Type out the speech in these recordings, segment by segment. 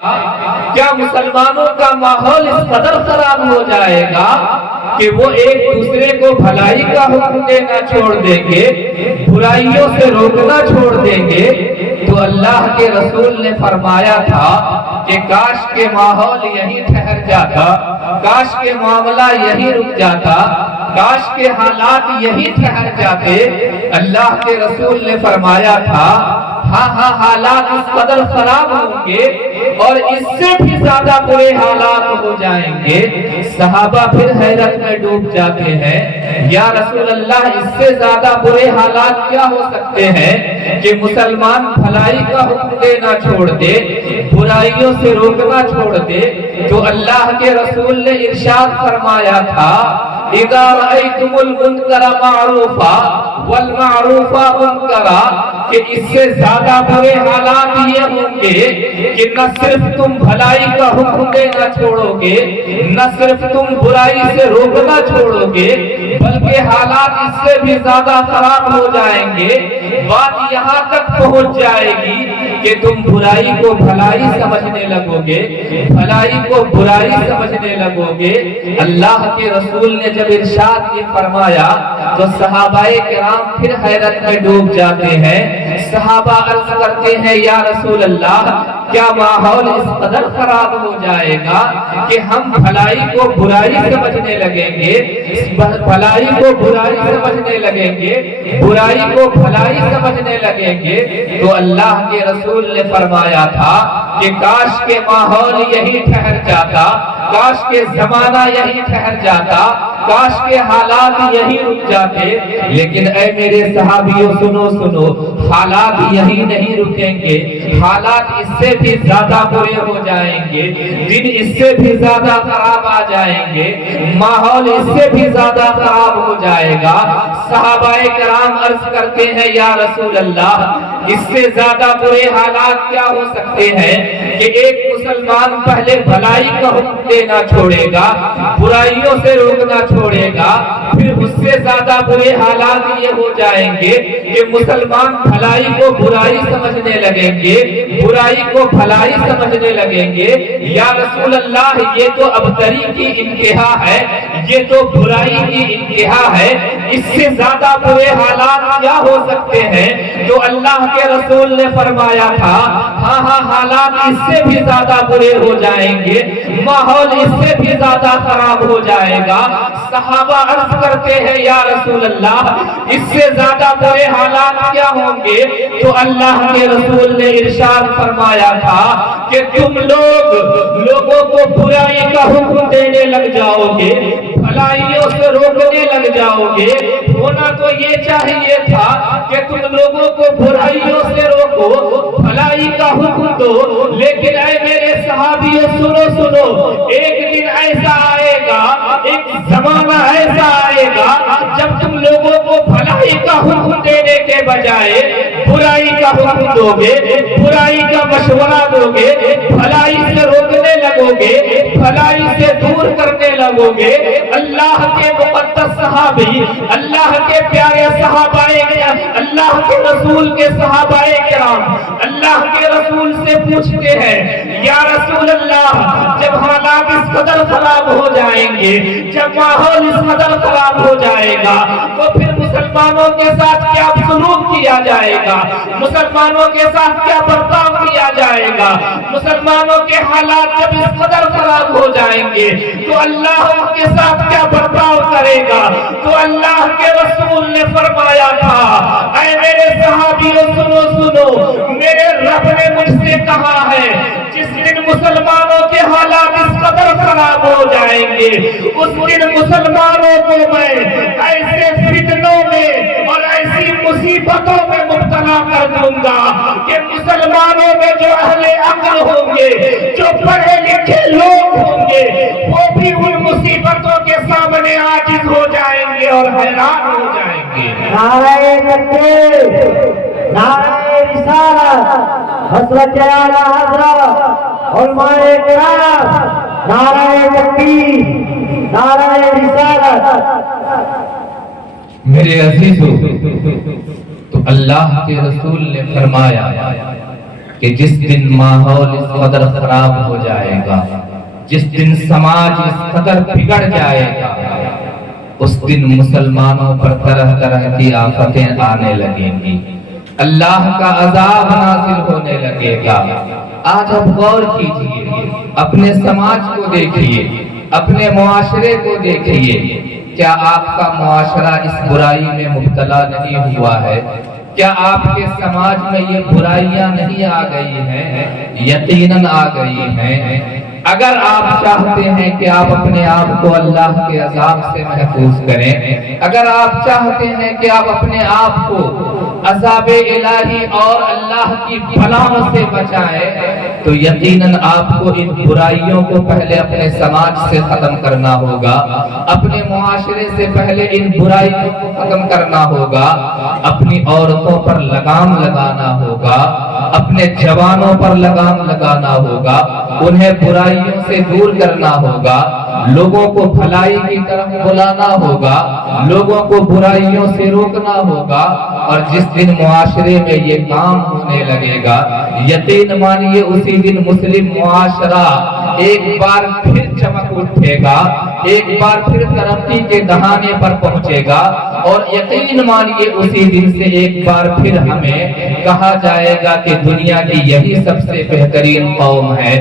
کیا مسلمانوں کا ماحول اس قدر خراب ہو جائے گا کہ وہ ایک دوسرے کو بھلائی کا حکم دینا چھوڑ دیں گے، برائیوں سے روکنا چھوڑ دیں گے؟ تو اللہ کے رسول نے فرمایا تھا کہ کاش کے ماحول یہی ٹھہر جاتا، کاش کے معاملہ یہی رک جاتا، کاش کے حالات یہی ٹھہر جاتے۔ اللہ کے رسول نے فرمایا تھا ہاں حالات اس قدر خراب ہوں گے اور اس سے بھی زیادہ برے حالات ہو جائیں گے۔ صحابہ پھر حیرت میں ڈوب جاتے ہیں، یا رسول اللہ اس سے زیادہ برے حالات کیا ہو سکتے ہیں کہ مسلمان بھلائی کا حکم دینا چھوڑ دے، برائیوں سے روکنا چھوڑ دے؟ تو اللہ کے رسول نے ارشاد فرمایا تھا اذا رأيتم المنکر معروفا والمعروف منکرا، کہ اس سے زیادہ برے حالات یہ ہوں گے کہ نہ صرف تم بھلائی کا حکم دینا چھوڑو گے، نہ صرف تم برائی سے روکنا چھوڑو گے، بلکہ حالات اس سے بھی زیادہ خراب ہو جائیں گے۔ بات یہاں تک پہنچ جائے گی کہ تم برائی کو بھلائی سمجھنے لگو گے، بھلائی کو برائی سمجھنے لگو گے۔ اللہ کے رسول نے جب ارشاد یہ فرمایا تو صحابہ کرام پھر حیرت میں ڈوب جاتے ہیں۔ صحابہ عرض کرتے ہیں یا رسول اللہ کیا ماحول اس قدر خراب ہو جائے گا کہ ہم بھلائی کو برائی سمجھنے لگیں گے، بھلائی کو برائی سمجھنے لگیں گے، برائی کو بھلائی سمجھنے لگیں گے؟ تو اللہ کے رسول نے فرمایا تھا کہ کاش کے ماحول یہی ٹھہر جاتا، کاش کے زمانہ یہی ٹھہر جاتا، کاش کے حالات یہی رک جاتے۔ لیکن اے میرے صحابیوں سنو سنو، حالات یہی نہیں رکیں گے، حالات اس سے بھی زیادہ برے ہو جائیں گے، دن اس سے بھی زیادہ خراب آ جائیں گے، ماحول اس سے بھی زیادہ خراب ہو جائے گا۔ صحابہ کرام عرض کرتے ہیں یا رسول اللہ اس سے زیادہ برے حالات کیا ہو سکتے ہیں کہ ایک مسلمان پہلے بھلائی کا حکم دینا چھوڑے گا، برائیوں سے روکنا چھوڑے گا، پھر اس سے زیادہ برے حالات یہ ہو جائیں گے کہ مسلمان بھلائی کو برائی سمجھنے لگیں گے، برائی کو بھلائی سمجھنے لگیں گے۔ یا رسول اللہ یہ تو ابتری کی انتہا ہے، یہ تو برائی کی انتہا ہے، اس سے زیادہ برے حالات کیا ہو سکتے ہیں؟ تو اللہ کے رسول نے فرمایا تھا ہاں حالات اس سے بھی زیادہ برے ہو جائیں گے، ماحول اس سے بھی زیادہ خراب ہو جائے گا۔ صحابہ عرض کرتے ہیں یا رسول اللہ اس سے زیادہ برے حالات کیا ہوں گے؟ تو اللہ کے رسول نے ارشاد فرمایا تھا کہ تم لوگوں کو برائی کا حکم دینے لگ جاؤ گے، بھلائیوں سے روکنے لگ جاؤ گے۔ ہونا تو یہ چاہیے تھا کہ تم لوگوں کو برائیوں سے روکو، بھلائی کا حکم دو، لیکن اے میرے صحابیوں سنو، ایک دن ایسا آئے گا، ایک زمانہ ایسا آئے گا جب تم لوگوں کو بھلائی کا حکم دینے کے بجائے برائی کا حکم دو گے، برائی کا مشورہ دو گے، بھلائی سے روکنے لگو گے، بھلائی سے دور کرنے لگو گے۔ اللہ کے مقدس صحابی، اللہ کے پیارے صحابہ، اللہ کے رسول کے صحابہ کرام اللہ کے رسول سے پوچھتے ہیں یا رسول اللہ جب حالات اس قدر خراب ہو جائیں گے، جب ماحول اس قدر خراب ہو جائے گا تو پھر مسلمانوں کے ساتھ کیا سلوک کیا جائے گا؟ مسلمانوں کے ساتھ کیا برتاؤ کیا جائے گا؟ مسلمانوں کے حالات جب اس قدر خراب ہو جائیں گے تو اللہ ان کے ساتھ کیا برتاؤ کرے گا؟ تو اللہ کے رسول نے فرمایا تھا اے میرے صحابیوں سنو، میرے رب نے مجھ سے کہا ہے جس دن مسلمانوں کے حالات اس قدر خراب ہو جائیں گے اس دن مسلمانوں کو میں ایسے فتنوں میں اور ایسی مصیبتوں میں مبتلا کر دوں گا کہ مسلمانوں میں جو اہل عقل ہوں گے، جو پڑھے لکھے لوگ ہوں گے، وہ بھی ان مصیبتوں کے سامنے عاجز ہو جائیں گے اور حیران ہو جائیں گے۔ نعرہ تکبیر، نعرہ رسالت، حضرت اعلیٰ حضرت علماء کرام، نعرہ تکبیر، نعرہ رسالت۔ میرے عزیزو، تو اللہ کے رسول نے فرمایا کہ جس دن ماحول اس قدر خراب ہو جائے گا، جس دن سماج اس قدر بگڑ جائے گا، اس دن مسلمانوں پر طرح طرح کی آفتیں آنے لگیں گی، اللہ کا عذاب نازل ہونے لگے گا۔ آج آپ غور کیجئے، اپنے سماج کو دیکھیے، اپنے معاشرے کو دیکھیے، کیا آپ کا معاشرہ اس برائی میں مبتلا نہیں ہوا ہے؟ کیا آپ کے سماج میں یہ برائیاں نہیں آ گئی ہیں؟ یقیناً آ گئی ہیں۔ اگر آپ چاہتے ہیں کہ آپ اپنے آپ کو اللہ کے عذاب سے محفوظ کریں، اگر آپ چاہتے ہیں کہ آپ اپنے آپ کو عذاب الہی اور اللہ کی بلاؤں سے بچائیں، تو یقیناً آپ کو ان برائیوں کو پہلے اپنے سماج سے ختم کرنا ہوگا، اپنے معاشرے سے پہلے ان برائیوں کو ختم کرنا ہوگا، اپنی عورتوں پر لگام لگانا ہوگا، اپنے جوانوں پر لگام لگانا ہوگا، انہیں برائیوں سے دور کرنا ہوگا، لوگوں کو بھلائی کی طرف بلانا ہوگا، لوگوں کو برائیوں سے روکنا ہوگا۔ اور جس دن معاشرے میں یہ کام ہونے لگے گا، یقین مانیے اسی دن مسلم معاشرہ ایک بار پھر چمک اٹھے گا، ایک بار پھر ترقی کے دہانے پر پہنچے گا، اور یقین مانیے اسی دن سے ایک بار پھر ہمیں کہا جائے گا کہ دنیا کی یہی سب سے بہترین قوم ہے،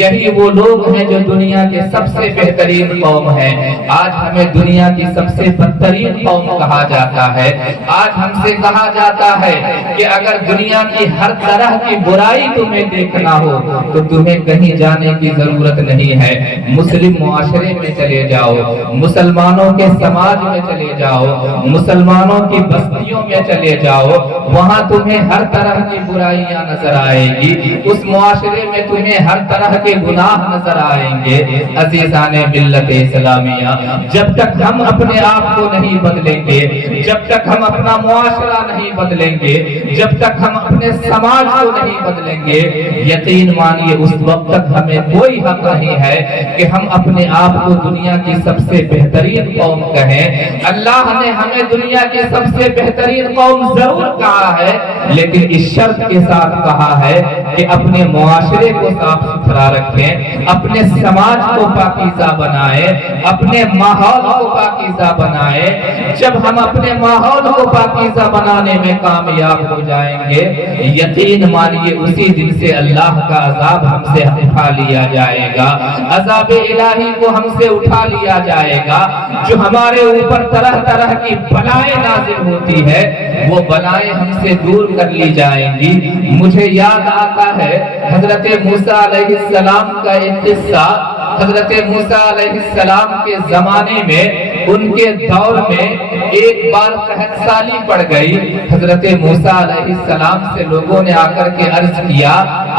یہی وہ لوگ ہیں جو دنیا کے سب سے بہترین قوم ہیں۔ آج ہمیں دنیا کی سب سے بدترین قوم کہا جاتا ہے۔ آج ہم سے کہا جاتا ہے کہ اگر دنیا کی ہر طرح کی برائی تمہیں دیکھنا ہو تو تمہیں کہیں جانے کی ضرورت نہیں ہے، مسلم معاشرے میں چلے جاؤ، مسلمانوں کے سماج میں چلے جاؤ، مسلمانوں کی بستیوں میں چلے جاؤ، وہاں تمہیں ہر طرح کی برائیاں نظر آئے گی، اس معاشرے میں تمہیں ہر طرح کے گناہ نظر آئیں گے۔ عزیزان ملت اسلامیہ، جب تک ہم اپنے آپ کو نہیں بدلیں گے، جب تک ہم اپنا معاشرہ نہیں بدلیں گے، جب تک ہم اپنے سماج کو نہیں بدلیں گے، یقین مانیے اس وقت تک ہمیں کوئی حق نہیں ہے کہ ہم اپنے آپ کو دنیا کی سب سے بہترین قوم کہیں۔ اللہ نے ہمیں دنیا کی سب سے بہترین قوم ضرور کہا ہے، لیکن اس شرط کے ساتھ کہا ہے کہ اپنے معاشرے کو صاف ستھرا رکھیں، اپنے سماج کو پاکیزہ بنائیں، اپنے ماحول کو پاکیزہ بنائیں۔ جب ہم اپنے ماحول کو پاکیزہ بنانے میں کامیاب ہو جائیں گے، یقین مانیے اسی دن سے اللہ کا عذاب ہم سے اٹھا لیا جائے گا، عذاب الہی کو ہم سے اٹھا لیا جائے گا۔ جو ہمارے اوپر طرح طرح کی بلائیں نازل ہوتی ہے، وہ بلائیں ہم سے دور کر لی جائیں گی۔ مجھے یاد آتا ہے حضرت موسیٰ علیہ السلام کا ایک قصہ۔ حضرت موسیٰ علیہ السلام کے زمانے میں، ان کے دور میں ایک بار قحط سالی پڑ گئی۔ حضرت موسیٰ علیہ السلام سے لوگوں نے آ کر کے عرض کیا،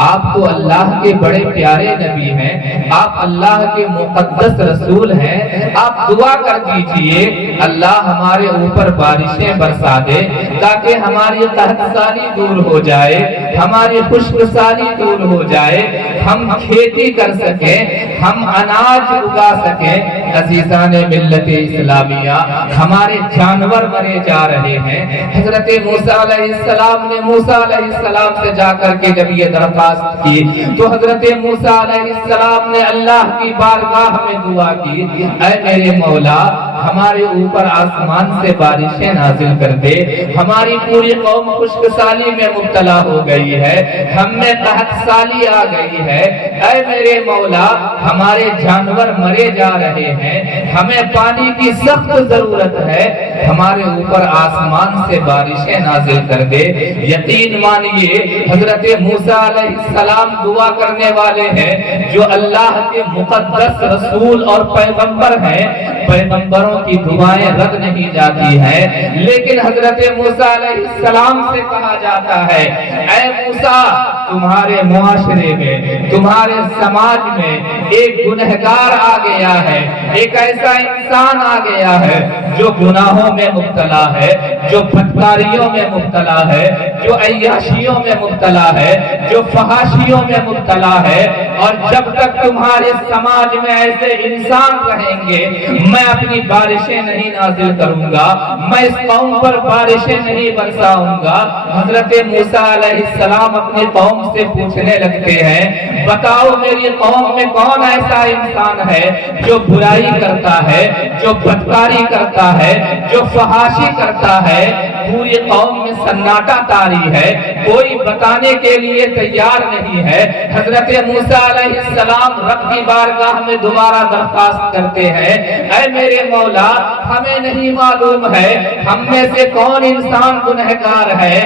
آپ تو اللہ کے بڑے پیارے نبی ہیں، آپ اللہ کے مقدس رسول ہیں، آپ دعا کر دیجئے اللہ ہمارے اوپر بارشیں برسا دے تاکہ ہماری قحط سالی دور ہو جائے، ہماری خشک سالی دور ہو جائے، ہم کھیتی کر سکیں، ہم اناج اگا سکیں۔ عزیزان ملت اسلامیہ، ہمارے جانور مرے جا رہے ہیں۔ حضرت موسیٰ علیہ السلام نے موسیٰ علیہ السلام سے جا کر کے جب یہ درخواست کی تو حضرت موسیٰ علیہ السلام نے اللہ کی بارگاہ میں دعا کی، اے میرے مولا، ہمارے اوپر آسمان سے بارشیں نازل کر دے، ہماری پوری قوم خشک سالی میں مبتلا ہو گئی ہے، ہم میں قحط سالی آ گئی ہے، اے میرے مولا، ہمارے جانور مرے جا رہے ہیں، ہمیں پانی کی سخت ضرورت ہے، ہمارے اوپر آسمان سے بارشیں نازل کر دے۔ یقین مانیے حضرت موسیٰ علیہ السلام دعا کرنے والے ہیں جو اللہ کے مقدس رسول اور پیغمبر ہیں، پیغمبروں کی دعائیں رد نہیں جاتی ہیں، لیکن حضرت موسیٰ علیہ السلام سے کہا جاتا ہے، اے موسیٰ، تمہارے معاشرے میں، تمہارے سماج میں ایک گنہگار آ گیا ہے، ایک ایسا انسان آ گیا ہے جو گناہوں میں مبتلا ہے، جو بدکاریوں میں مبتلا ہے، جو عیاشیوں میں مبتلا ہے، جو فحاشیوں میں مبتلا ہے، اور جب تک تمہارے سماج میں ایسے انسان رہیں گے، میں اپنی بارشیں نہیں نازل کروں گا، میں اس قوم پر بارشیں نہیں برساؤں گا۔ حضرت موسیٰ علیہ السلام اپنی قوم سے پوچھنے لگتے ہیں بتاؤ میری قوم میں کون ایسا انسان ہے جو برائی کرتا ہے، جو بدکاری کرتا ہے، جو فحاشی کرتا ہے۔ پوری قوم میں سناٹا طاری ہے، کوئی بتانے کے لیے تیار نہیں ہے۔ حضرت موسیٰ علیہ السلام رب کی بارگاہ میں دوبارہ درخواست کرتے ہیں اے میرے مولا ہمیں نہیں معلوم ہے ہم میں سے کون انسان گنہگار ہے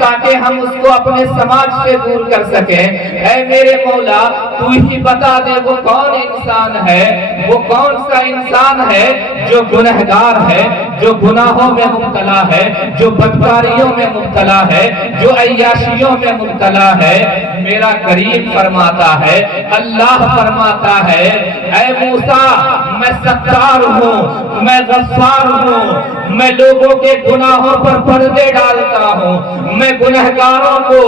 تاکہ ہم اس کو اپنے سماج سے دور کر سکیں۔ اے میرے مولا تو ہی بتا دے وہ کون انسان ہے، وہ کون سا انسان ہے جو گنہگار ہے، جو گناہوں میں مبتلا ہے، جو بدکاریوں میں مبتلا ہے، جو عیاشیوں میں مبتلا ہے۔ میرا کریم فرماتا ہے، اللہ فرماتا ہے اے موسیٰ میں ستار ہوں، میں غفار ہوں، میں لوگوں کے گناہوں پر پردے ڈالتا ہوں، میں گنہگاروں کو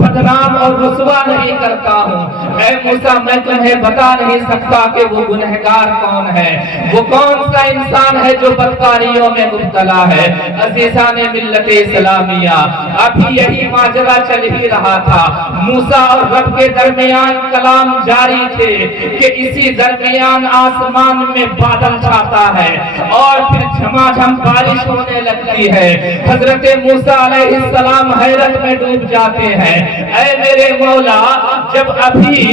بدنام اور رسوا نہیں کرتا ہوں۔ اے موسیٰ میں تمہیں بتا نہیں سکتا کہ وہ گنہگار کون ہے، وہ کون سا انسان ہے جو بدکاریوں میں مبتلا ہے۔ عزیزان ملت اسلامیہ ابھی یہی ماجرا چل ہی رہا تھا، موسیٰ اور رب کے درمیان کلام جاری تھے کہ اسی درمیان آسمان میں بادل چھاتا ہے اور پھر جھماجھم بارش ہونے لگتی ہے۔ حضرت موسیٰ علیہ السلام حیرت میں ڈوب جاتے ہیں، اے میرے مولا جب ابھی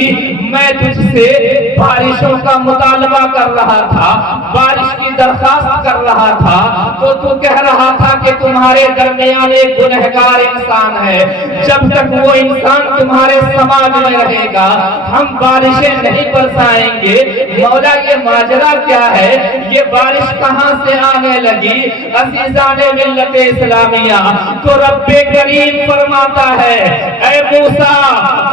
میں تجھ سے بارشوں کا مطالبہ کر رہا تھا، بارش کی درخواست کر رہا تھا تو کہہ رہا تھا کہ تمہارے درمیان ایک گنہگار انسان ہے، جب تک وہ انسان تمہارے سماج میں رہے گا ہم بارشیں نہیں برسائیں گے۔ مولا یہ ماجرا کیا ہے، یہ بارش کہاں سے آنے لگی؟ عزیزان ملت اسلامیہ تو رب کریم فرماتا ہے اے موسیٰ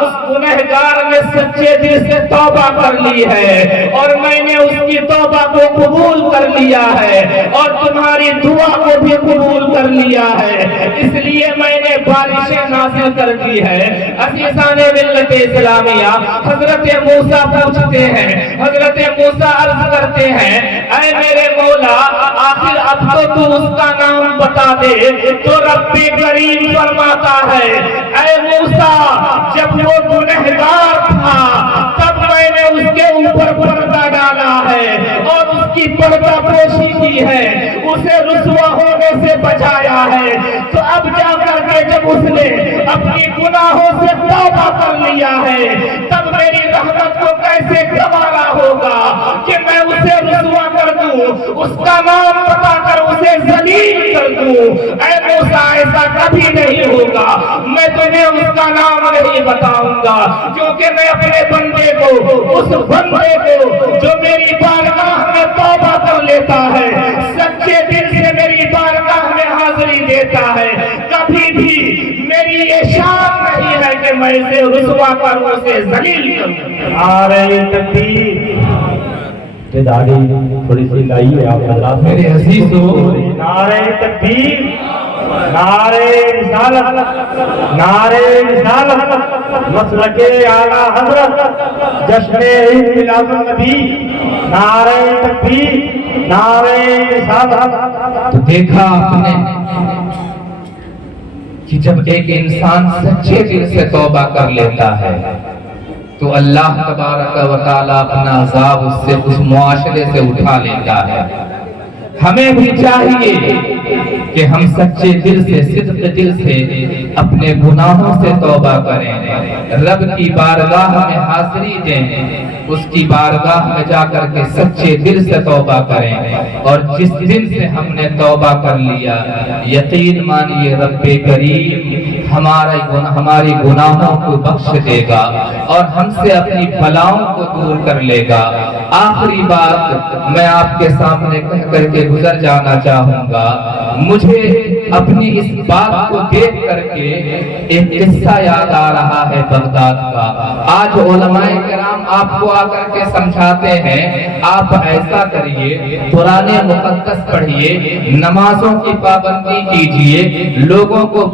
اس گنہگار نے سچے دل سے توبہ کر لی ہے اور میں نے اس کی توبہ کو قبول کر لیا ہے اور تمہاری دعا کو بھی قبول کر لیا ہے، اس لیے میں نے بارشیں نازل کر دی ہے۔ عزیزان ملت اسلامیہ حضرت موسیٰ پوچھتے ہیں، حضرت موسیٰ عرض کرتے ہیں اے میرے مولا آخر اب تو اس کا نام بتا دے۔ تو رب کریم فرماتا ہے اے موسیٰ جب وہ گنہگار تھا تب میں نے اس کے اوپر پردہ ڈالا ہے اور اس کی پردہ پوشی کی ہے، اسے رسوا ہونے سے بچایا ہے۔ تو اب جا کر کے جب اس نے اپنی گناہوں سے توبہ کر لیا ہے تب میری رحمت کو کیسے گوارا ہوگا کہ میں اسے رسوا کر دوں، اس کا نام بتا کر اسے ذلیل کر دوں۔ اے موسیٰ ایسا کبھی نہیں ہوگا، میں تمہیں اس کا نام نہیں بتاؤں گا کیونکہ میں اپنے بندے کو، اس بندے کو جو میری بارگاہ میں توبہ کر لیتا ہے، سچے دل سے میری بارگاہ میں حاضری دیتا ہے، کبھی بھی میری یہ شان نہیں ہے کہ میں اسے رسوا کروں، اسے ذلیل کروں۔ نعرہ تکبیر، یہ داڑھی تھوڑی سی لائی ہے آپ حضرات میرے عزیزو، نعرہ تکبیر، نعرہ رسالت، نعرہ رسالت، مسلک اعلیٰ حضرت، جشن عید میلاد النبی، نعرہ تکبیر، نعرہ رسالت۔ تو دیکھا آپ نے کہ جب ایک انسان سچے دل سے توبہ کر لیتا ہے تو اللہ تبارک و تعالیٰ اپنا عذاب اس سے، اس معاشرے سے اٹھا لیتا ہے۔ ہمیں بھی چاہیے کہ ہم سچے دل سے، صدق دل سے اپنے گناہوں سے توبہ کریں، رب کی بارگاہ میں حاضری دیں، اس کی بارگاہ میں جا کر کے سچے دل سے توبہ کریں، اور جس دن سے ہم نے توبہ کر لیا یقین مانیے رب کریم ہماری گناہوں کو بخش دے گا اور ہم سے اپنی بلاؤں کو دور کر لے گا۔ آخری بات میں آپ کے سامنے کہہ کر کے گزر جانا چاہوں گا، مجھے اپنی اس بات کو دیکھ کر کے ایک قصہ یاد آ رہا ہے بغداد کا۔ آج علماء کرام آپ کو آ کر کے سمجھاتے ہیں آپ ایسا کریے، قرآن مقدس پڑھیے، نمازوں کی پابندی کیجیے، لوگوں کو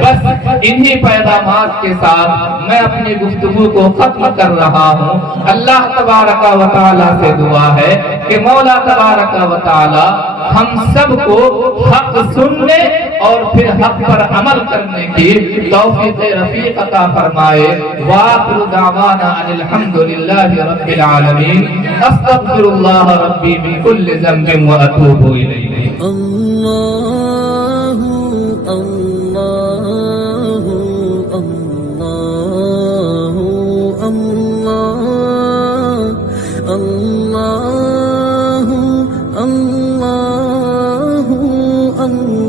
بس انہی پیغامات کے ساتھ میں اپنی گفتگو کو ختم کر رہا ہوں۔ اللہ تبارک و تعالی سے دعا ہے کہ مولا تبارک و تعالی ہم سب کو حق سننے اور پھر حق پر عمل کرنے کی توفیق رفیق عطا فرمائے۔ وآخر دعوانا ان الحمدللہ رب العالمین۔ استغفر اللہ ربی من کل ذنب واتوب الیہ۔ اللہ اللہ اللہ اللہ اللہ